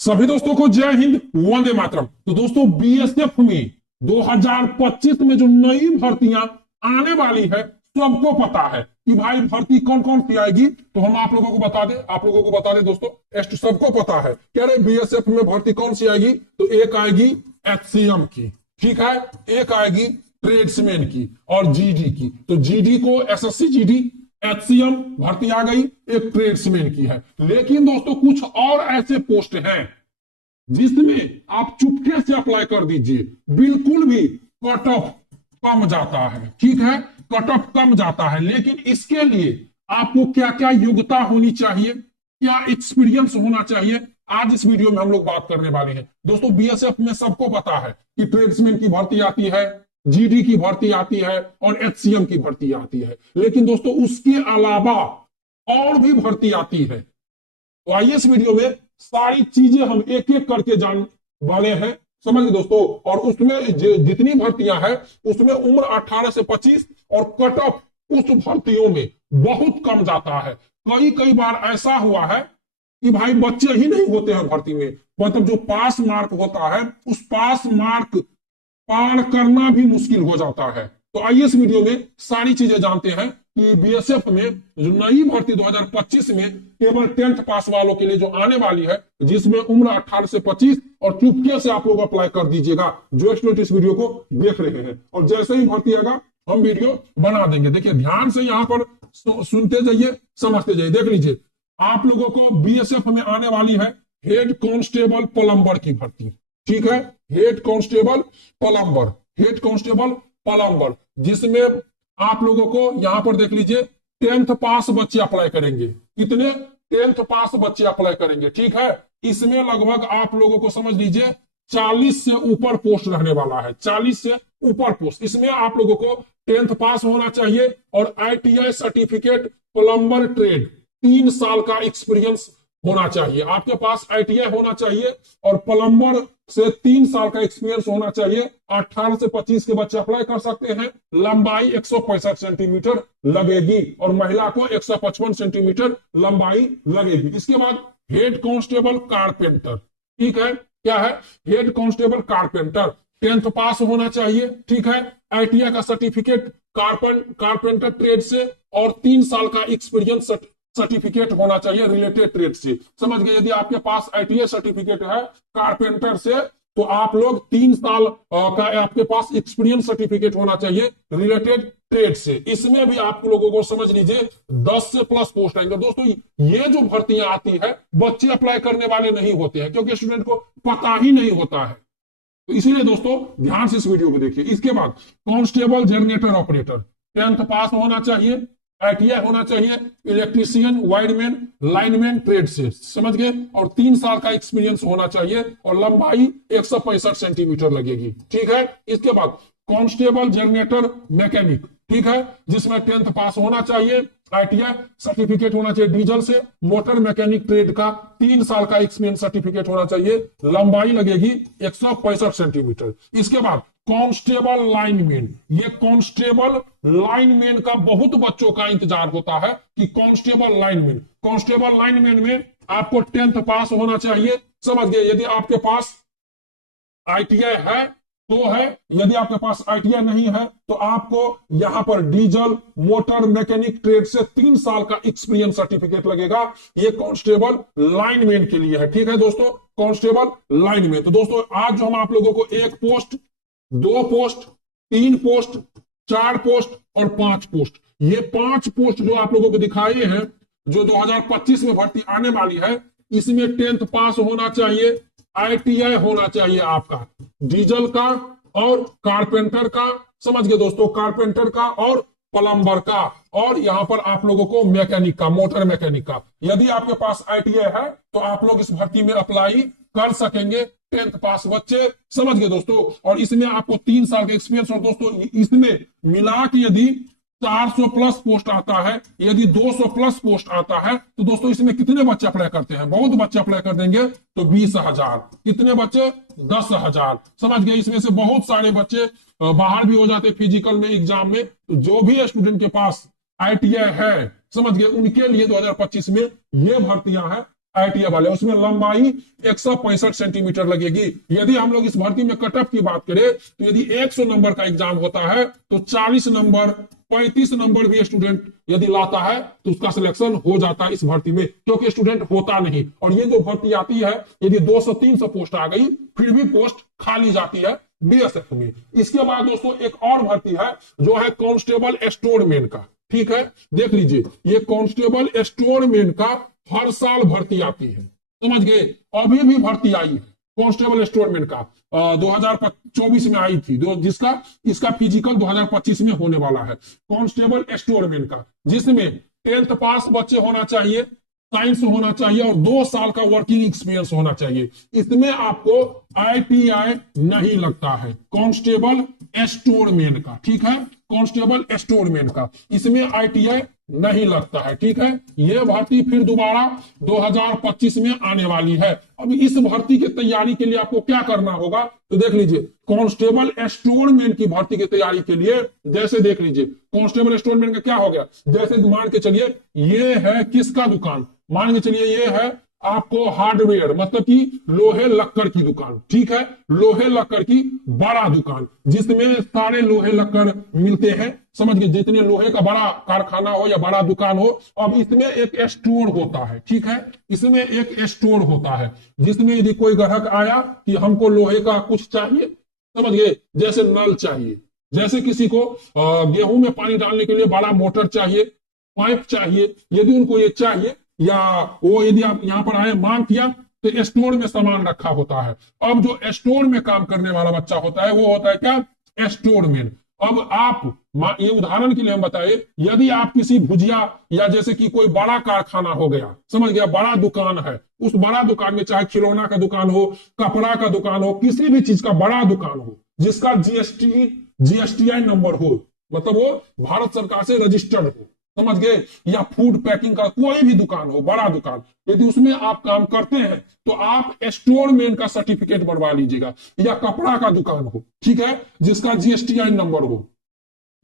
सभी दोस्तों को जय हिंद, वंदे मातरम। तो दोस्तों बीएसएफ में 2025 में जो नई भर्तियां आने वाली है सबको पता है कि भाई भर्ती कौन कौन सी आएगी। तो हम आप लोगों को बता दें दोस्तों, सबको पता है कह रहे बीएसएफ में भर्ती कौन सी आएगी। तो एक आएगी एचसीएम की, ठीक है, एक आएगी ट्रेड्समैन की और जीडी की। तो जीडी को एसएससी जीडी, एचसीएम भर्ती आ गई, एक ट्रेड्समैन की है। लेकिन दोस्तों कुछ और ऐसे पोस्ट हैं जिसमें आप चुपके से अप्लाई कर दीजिए, बिल्कुल भी कट ऑफ कम जाता है, ठीक है, कट ऑफ कम जाता है। लेकिन इसके लिए आपको क्या क्या योग्यता होनी चाहिए, क्या एक्सपीरियंस होना चाहिए, आज इस वीडियो में हम लोग बात करने वाले हैं। दोस्तों बीएसएफ में सबको पता है कि ट्रेड्समैन की भर्ती आती है, जीडी की भर्ती आती है और एचसीएम की भर्ती आती है। लेकिन दोस्तों उसके अलावा और भी भर्ती आती है। तो आइए इस वीडियो में सारी चीजें हम एक एक करके जान वाले हैं, समझ गए दोस्तों। और उसमें जितनी भर्तियां हैं उसमें उम्र 18 से 25 और कट ऑफ उस भर्तियों में बहुत कम जाता है। कई कई बार ऐसा हुआ है कि भाई बच्चे ही नहीं होते हैं भर्ती में, मतलब जो पास मार्क होता है उस पास मार्क पार करना भी मुश्किल हो जाता है। तो आइए इस वीडियो में सारी चीजें जानते हैं कि बीएसएफ में जो नई भर्ती 2025 में केवल 10th पास वालों के लिए जो आने वाली है, जिसमें उम्र 18 से 25 और चुपके से आप लोग अप्लाई कर दीजिएगा जो स्टूडेंट इस वीडियो को देख रहे हैं। और जैसे ही भर्ती आएगा हम वीडियो बना देंगे। देखिए ध्यान से यहाँ पर सुनते जाइए, समझते जाइए। देख लीजिए, आप लोगों को बीएसएफ में आने वाली है हेड कांस्टेबल प्लम्बर की भर्ती, ठीक है, head constable plumber, head constable plumber, जिसमें आप लोगों को यहां पर देख लीजिए 10th पास बच्चे अप्लाई करेंगे। कितने? 10th पास बच्चे अप्लाई करेंगे, ठीक है। इसमें लगभग आप लोगों को समझ लीजिए 40 से ऊपर पोस्ट रहने वाला है, 40 से ऊपर पोस्ट। इसमें आप लोगों को 10th पास होना चाहिए और आईटीआई सर्टिफिकेट प्लम्बर ट्रेड 3 साल का एक्सपीरियंस होना चाहिए। आपके पास आईटीआई होना चाहिए और प्लम्बर से 3 साल का एक्सपीरियंस होना चाहिए। 18 से 25 के बच्चे अप्लाई कर सकते हैं। लंबाई 165 सेंटीमीटर लगेगी और महिला को 155 सेंटीमीटर लंबाई लगेगी। इसके बाद हेड कांस्टेबल कारपेंटर, ठीक है, क्या है? हेड कांस्टेबल कारपेंटर 10th पास होना चाहिए, ठीक है, आईटीआई का सर्टिफिकेट कारपेंटर ट्रेड से और 3 साल का एक्सपीरियंस सर्टिफिकेट होना चाहिए रिलेटेड ट्रेड से। समझ गए? यदि आपके पास आईटीआई सर्टिफिकेट है कारपेंटर से तो आप लोग 3 साल का आपके पास एक्सपीरियंस सर्टिफिकेट होना चाहिए रिलेटेड ट्रेड से। इसमें भी आप लोगों को समझ लीजिए 10 से प्लस पोस्ट आएंगे। दोस्तों ये जो भर्तियां आती है बच्चे अप्लाई करने वाले नहीं होते हैं क्योंकि स्टूडेंट को पता ही नहीं होता है। तो इसीलिए दोस्तों ध्यान से इस वीडियो को देखिए। इसके बाद कांस्टेबल जनरेटर ऑपरेटर 10th पास होना चाहिए, आईटीआई होना चाहिए, इलेक्ट्रीशियन, वायरमैन, लाइनमैन ट्रेड से, समझ गए, और 3 साल का एक्सपीरियंस होना चाहिए और लंबाई 165 सेंटीमीटर लगेगी, ठीक है। इसके बाद कांस्टेबल जनरेटर मैकेनिक, ठीक है, जिसमें 10th पास होना चाहिए, आईटीआई सर्टिफिकेट होना चाहिए डीजल से, मोटर मैकेनिक ट्रेड का 3 साल का एक्सपीरियंस सर्टिफिकेट होना चाहिए, लंबाई लगेगी 165 सेंटीमीटर। इसके बाद कांस्टेबल लाइनमैन, ये कांस्टेबल लाइनमैन का बहुत बच्चों का इंतजार होता है कि कांस्टेबल लाइनमैन में आपको 10th पास होना चाहिए, समझ गए। यदि आपके पास आईटीआई है तो है, यदि आपके पास आईटीआई नहीं है तो आपको यहां पर डीजल मोटर मैकेनिक ट्रेड से 3 साल का एक्सपीरियंस सर्टिफिकेट लगेगा। ये कांस्टेबल लाइनमैन के लिए है, ठीक है दोस्तों, कांस्टेबल लाइनमैन। तो दोस्तों आज जो हम आप लोगों को 1 पोस्ट, 2 पोस्ट, 3 पोस्ट, 4 पोस्ट और 5 पोस्ट, ये 5 पोस्ट जो आप लोगों को दिखाए हैं जो 2025 में भर्ती आने वाली है, इसमें 10th पास होना चाहिए, आईटीआई होना चाहिए आपका डीजल का और कारपेंटर का, समझ गए दोस्तों, कारपेंटर का और प्लम्बर का, और यहां पर आप लोगों को मैकेनिक का, मोटर मैकेनिक का। यदि आपके पास आईटीआई है तो आप लोग इस भर्ती में अप्लाई कर सकेंगे, 10th पास बच्चे, समझ गए दोस्तों। और इसमें आपको 3 साल का एक्सपीरियंस, और दोस्तों इसमें मिला के यदि 400 प्लस पोस्ट आता है, यदि 200 प्लस पोस्ट आता है तो दोस्तों इसमें कितने बच्चे अप्लाई करते हैं? बहुत बच्चे अप्लाई कर देंगे तो 20,000। कितने बच्चे? 10,000, समझ गए। इसमें से बहुत सारे बच्चे बाहर भी हो जाते फिजिकल में, एग्जाम में। तो जो भी स्टूडेंट के पास आईटीआई है, समझ गए, उनके लिए 2025 में ये भर्तियां हैं आईटीआई वाले, उसमें लंबाई 165 सेंटीमीटर लगेगी। यदि हम लोग इस भर्ती में कटअप की बात करें तो यदि 100 नंबर का एग्जाम होता है तो 40 नंबर 35 नंबर भी स्टूडेंट यदि लाता है तो उसका सिलेक्शन हो जाता है इस भर्ती में, क्योंकि स्टूडेंट होता नहीं। और ये जो भर्ती आती है यदि 200-300 पोस्ट आ गई फिर भी पोस्ट खाली जाती है बीएसएफ में। इसके बाद दोस्तों एक और भर्ती है जो है कांस्टेबल स्टोरमैन का। ठीक है, देख लीजिए ये कांस्टेबल स्टोरमैन का हर साल भर्ती आती है, समझ गए। अभी भी भर्ती आई है कांस्टेबल स्टोरमैन का 2024 में आई थी, जिसका इसका फिजिकल 2025 में होने वाला है कांस्टेबल स्टोरमैन का, जिसमें 10th पास बच्चे होना चाहिए, साइंस होना चाहिए और 2 साल का वर्किंग एक्सपीरियंस होना चाहिए। इसमें आपको आईटीआई नहीं लगता है कांस्टेबल स्टोरमैन का। ठीक है, कांस्टेबल स्टोरमैन का इसमें आईटीआई नहीं लगता है। ठीक है, यह भर्ती फिर दोबारा 2025 में आने वाली है। अब इस भर्ती की तैयारी के लिए आपको क्या करना होगा तो देख लीजिए, कांस्टेबल स्टोरमैन की भर्ती की तैयारी के लिए जैसे देख लीजिए कांस्टेबल स्टोरमैन का क्या हो गया, जैसे मान के चलिए ये है किसका दुकान, मान के चलिए ये है आपको हार्डवेयर मतलब कि लोहे लक्कड़ की दुकान। ठीक है, लोहे लक्कड़ की बड़ा दुकान जिसमें सारे लोहे लक्कड़ मिलते हैं, समझ गए, जितने लोहे का बड़ा कारखाना हो या बड़ा दुकान हो। अब इसमें एक स्टोर होता है। ठीक है, इसमें एक स्टोर होता है जिसमें यदि कोई ग्राहक आया कि हमको लोहे का कुछ चाहिए, समझ गए, जैसे नल चाहिए, जैसे किसी को गेहूं में पानी डालने के लिए बड़ा मोटर चाहिए, पाइप चाहिए, यदि उनको ये चाहिए या वो यदि आप यहाँ पर आए मांग किया तो स्टोर में सामान रखा होता है। अब जो स्टोर में काम करने वाला बच्चा होता है वो होता है क्या, स्टोरमैन। अब आप ये उदाहरण के लिए हम बताए, यदि आप किसी भुजिया या जैसे कि कोई बड़ा कारखाना हो गया, समझ गया, बड़ा दुकान है, उस बड़ा दुकान में चाहे खिलौना का दुकान हो, कपड़ा का दुकान हो, किसी भी चीज का बड़ा दुकान हो जिसका जीएसटीआई नंबर हो, मतलब वो भारत सरकार से रजिस्टर्ड हो, समझ गए, या फूड पैकिंग का कोई भी दुकान हो, बड़ा दुकान, यदि उसमें आप काम करते हैं तो आप स्टोरमैन का सर्टिफिकेट बनवा लीजिएगा। या कपड़ा का दुकान हो, ठीक है, जिसका जीएसटीआई नंबर हो,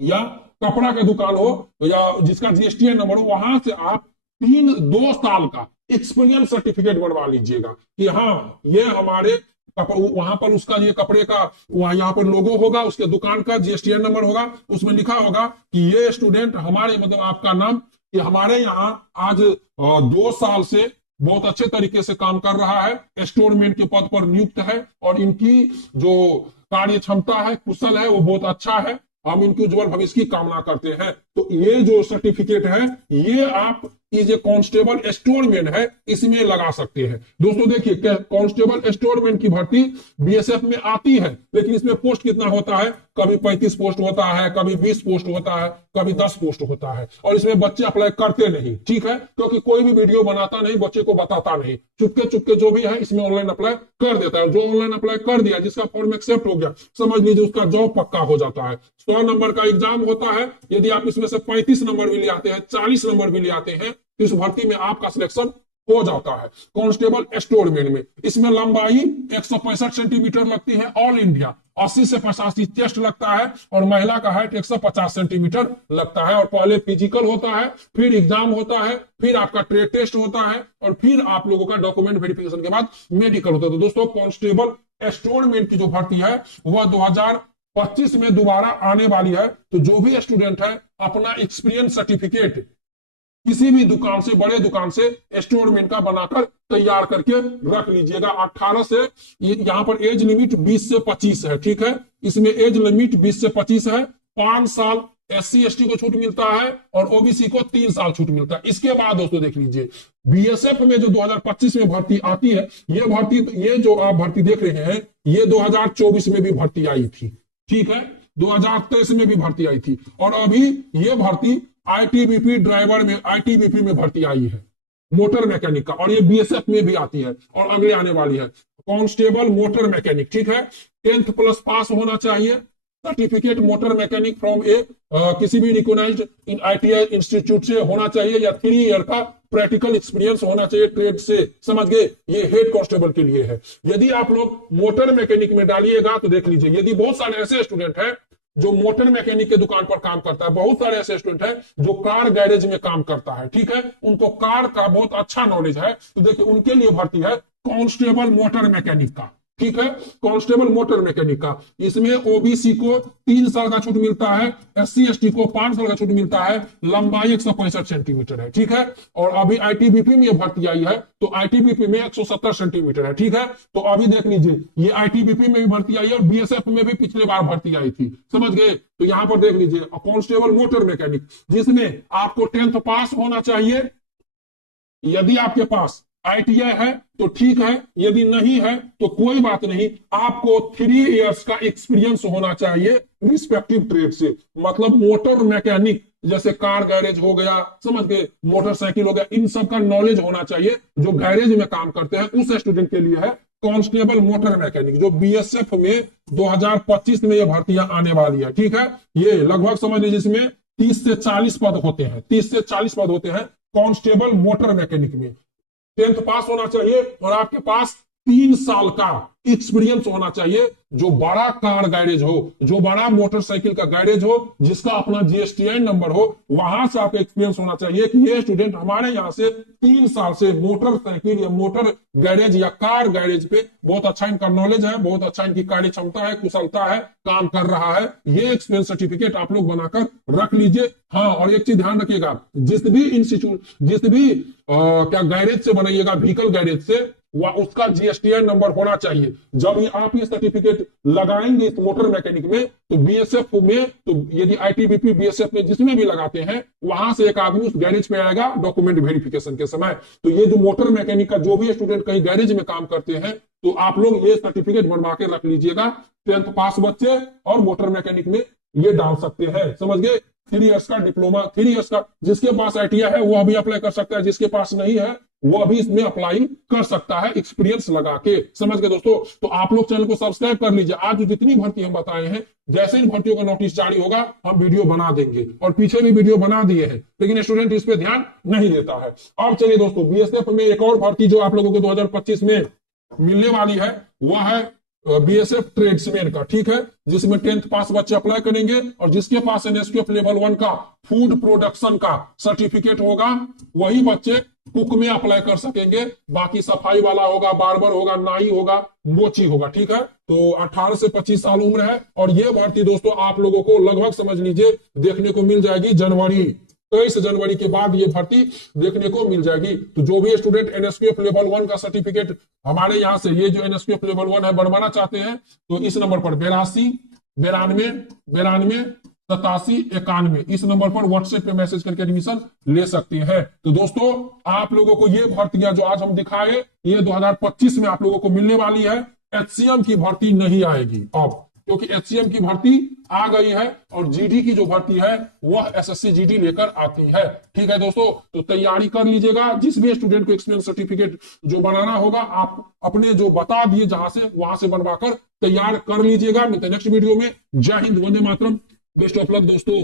या कपड़ा का दुकान हो या जिसका जीएसटीआई नंबर हो, वहां से आप 2 साल का एक्सपीरियंस सर्टिफिकेट बनवा लीजिएगा कि हाँ ये हमारे वहां पर उसका ये कपड़े का यहाँ पर लोगो होगा, उसके दुकान का जीएसटीआई नंबर होगा, उसमें लिखा होगा कि ये स्टूडेंट हमारे, मतलब आपका नाम, कि हमारे यहाँ आज 2 साल से बहुत अच्छे तरीके से काम कर रहा है, स्टोरमैन के पद पर नियुक्त है और इनकी जो कार्य क्षमता है, कुशल है, वो बहुत अच्छा है, हम इनकी उज्जवल भविष्य की कामना करते हैं। तो ये जो सर्टिफिकेट है ये आप ये कांस्टेबल स्टोरमैन है इसमें लगा सकते हैं। दोस्तों देखिए कांस्टेबल स्टोरमैन की भर्ती बीएसएफ में आती है, लेकिन इसमें पोस्ट कितना होता है, कभी 35 पोस्ट होता है, कभी 20 पोस्ट होता है, कभी 10 पोस्ट होता है, और इसमें बच्चे अप्लाई करते नहीं। ठीक है, क्योंकि कोई भी वीडियो बनाता नहीं, बच्चे को बताता नहीं, चुपके चुपके जो भी है इसमें ऑनलाइन अप्लाई कर देता है। जो ऑनलाइन अप्लाई कर दिया, जिसका फॉर्म एक्सेप्ट हो गया, समझ लीजिए उसका जॉब पक्का हो जाता है। 100 नंबर का एग्जाम होता है, यदि आप इसमें से 35 नंबर भी ले आते हैं, 40 नंबर भी ले आते हैं, इस भर्ती में आपका सिलेक्शन हो जाता है कांस्टेबल स्टोरमैन में। इसमें लंबाई 165 सेंटीमीटर लगती है ऑल इंडिया, 80 से 85 चेस्ट लगता है, और महिला का हाइट 150 सेंटीमीटर लगता है। और पहले फिजिकल होता है, फिर एग्जाम होता है, फिर आपका ट्रेड टेस्ट होता है, और फिर आप लोगों का डॉक्यूमेंट वेरिफिकेशन के बाद मेडिकल होता है। तो दोस्तों कांस्टेबल स्टोरमैन की जो भर्ती है वह 2025 में दोबारा आने वाली है। तो जो भी स्टूडेंट है अपना एक्सपीरियंस सर्टिफिकेट किसी भी दुकान से, बड़े दुकान से स्टोरमैन का बनाकर तैयार करके रख लीजिएगा। 18 से, यहाँ पर एज लिमिट 20 से 25 है। ठीक है, इसमें एज लिमिट 20 से 25 है। 5 साल SC ST को छूट मिलता है और OBC को 3 साल छूट मिलता है। इसके बाद दोस्तों देख लीजिए बीएसएफ में जो 2025 में भर्ती आती है, ये जो आप भर्ती देख रहे हैं ये 2024 में भी भर्ती आई थी। ठीक है, 2023 में भी भर्ती आई थी, और अभी ये भर्ती आईटीबीपी ड्राइवर में, आईटीबीपी में भर्ती आई है मोटर मैकेनिक का, और ये बीएसएफ में भी आती है और अगले आने वाली है कांस्टेबल मोटर मैकेनिक। ठीक है, 10th प्लस पास होना चाहिए, सर्टिफिकेट मोटर मैकेनिक फ्रॉम किसी भी रिकॉग्नाइज्ड इन आईटीआई इंस्टीट्यूट से होना चाहिए, या 3 ईयर का प्रैक्टिकल एक्सपीरियंस होना चाहिए ट्रेड से, समझ गए। ये हेड कांस्टेबल के लिए है। यदि आप लोग मोटर मैकेनिक में डालिएगा तो देख लीजिए, यदि बहुत सारे ऐसे स्टूडेंट हैं जो मोटर मैकेनिक के दुकान पर काम करता है। बहुत सारे ऐसे स्टूडेंट हैं जो कार गैरेज में काम करता है, ठीक है, उनको कार का बहुत अच्छा नॉलेज है, तो देखिए उनके लिए भर्ती है कांस्टेबल मोटर मैकेनिक का, ठीक है, कांस्टेबल मोटर मैकेनिक का। इसमें ओबीसी को 3 साल का छूट मिलता है, SC ST को 5 साल का छूट मिलता है, लंबाई 165 सेंटीमीटर है, ठीक है। और अभी आईटीबीपी में भर्ती आई है, तो आईटीबीपी में 170 सेंटीमीटर है, ठीक है। तो अभी देख लीजिए ये आईटीबीपी में भी भर्ती आई है और बीएसएफ में भी पिछले बार भर्ती आई थी, समझ गए। तो यहां पर देख लीजिए कांस्टेबल मोटर मैकेनिक, जिसमें आपको 10th पास होना चाहिए। यदि आपके पास आईटीआई है तो ठीक है, यदि नहीं है तो कोई बात नहीं, आपको 3 इयर्स का एक्सपीरियंस होना चाहिए रिस्पेक्टिव ट्रेड से। मतलब मोटर मैकेनिक जैसे कार गैरेज हो गया, समझ गए, मोटरसाइकिल हो गया, इन सब का नॉलेज होना चाहिए। जो गैरेज में काम करते हैं उस स्टूडेंट के लिए है कांस्टेबल मोटर मैकेनिक, जो बीएसएफ में 2025 में ये भर्तियां आने वाली है, ठीक है। ये लगभग समझ लीजिए इसमें 30 से 40 पद होते हैं, 30 से 40 पद होते हैं कांस्टेबल मोटर मैकेनिक में। 10th पास होना चाहिए और आपके पास 3 साल का एक्सपीरियंस होना चाहिए। जो बड़ा कार गैरेज हो, जो बड़ा मोटरसाइकिल का गैरेज हो, जिसका अपना जीएसटीआई नंबर हो, वहां से आपका एक्सपीरियंस होना चाहिए कि ये स्टूडेंट हमारे यहाँ से 3 साल से मोटरसाइकिल या मोटर गैरेज या कार गैरेज पे बहुत अच्छा इनका नॉलेज है, बहुत अच्छा इनकी कार्य क्षमता है, कुशलता है, काम कर रहा है। ये एक्सपीरियंस सर्टिफिकेट आप लोग बनाकर रख लीजिए। हाँ, और एक चीज ध्यान रखिएगा, जिस भी इंस्टीट्यूट, जिस भी क्या गैरेज से बनाइएगा, व्हीकल गैरेज से, वह उसका जीएसटीआई नंबर होना चाहिए। जब आप ये सर्टिफिकेट लगाएंगे इस मोटर मैकेनिक में, तो बीएसएफ में, तो यदि आईटीबीपी बीएसएफ में जिसमें भी लगाते हैं, वहां से एक आदमी उस गैरेज पे आएगा डॉक्यूमेंट वेरिफिकेशन के समय। तो ये जो मोटर मैकेनिक का जो भी स्टूडेंट कहीं गैरेज में काम करते हैं, तो आप लोग ये सर्टिफिकेट बनवा के रख लीजिएगा। 10th पास बच्चे और मोटर मैकेनिक में ये डाल सकते हैं, समझ गए। 3 इयर्स का डिप्लोमा, 3 इयर्स का, जिसके पास आईटीआई है वो अभी अप्लाई कर सकता है, जिसके पास नहीं है वो अभी इसमें अप्लाई कर सकता है एक्सपीरियंस लगा के, समझ गए दोस्तों। तो आप लोग चैनल को सब्सक्राइब कर लीजिए। आज जितनी भर्ती हम बताए हैं, जैसे इन भर्तियों का नोटिस जारी होगा हम वीडियो बना देंगे, और पीछे भी वीडियो बना दिए हैं, लेकिन स्टूडेंट इस पे ध्यान नहीं देता है। अब चलिए दोस्तों, बीएसएफ में एक और भर्ती जो आप लोगों को 2025 में मिलने वाली है, वह है बीएसएफ ट्रेड्समैन का, ठीक है, जिसमें 10th पास बच्चे अप्लाई करेंगे और जिसके पास एनएसक्यूएफ लेवल 1 का फूड प्रोडक्शन का सर्टिफिकेट होगा, वही बच्चे कुक में अप्लाई कर सकेंगे। बाकी सफाई वाला होगा, बार्बर होगा, नाई होगा, मोची होगा, ठीक है। तो 18 से 25 साल उम्र है, और यह भर्ती दोस्तों आप लोगों को लगभग समझ लीजिए देखने को मिल जाएगी जनवरी, 23 जनवरी के बाद ये भर्ती देखने को मिल जाएगी। तो जो भी स्टूडेंट एनएसक्यूएफ लेवल 1 का सर्टिफिकेट हमारे यहाँ से, ये जो एनएसक्यूएफ लेवल 1 है, बनवाना चाहते हैं, तो इस नंबर पर 82 92 92 87 91, इस नंबर पर व्हाट्सएप पे मैसेज करके एडमिशन ले सकते हैं। तो दोस्तों, आप लोगों को ये भर्तियां जो आज हम दिखाए, ये 2025 में आप लोगों को मिलने वाली है। एचसीएम की भर्ती नहीं आएगी अब, क्योंकि एचसीएम की भर्ती आ गई है, और जीडी की जो भर्ती है वह एसएससी जीडी लेकर आती है, ठीक है दोस्तों। तो तैयारी कर लीजिएगा। जिस भी स्टूडेंट को एक्सपीरियंस सर्टिफिकेट जो बनाना होगा, आप अपने जो बता दिए जहां से, वहां से बनवाकर तैयार कर लीजिएगा। मिलते हैं नेक्स्ट वीडियो में। जय Hind, Vande Mataram, best of luck दोस्तों।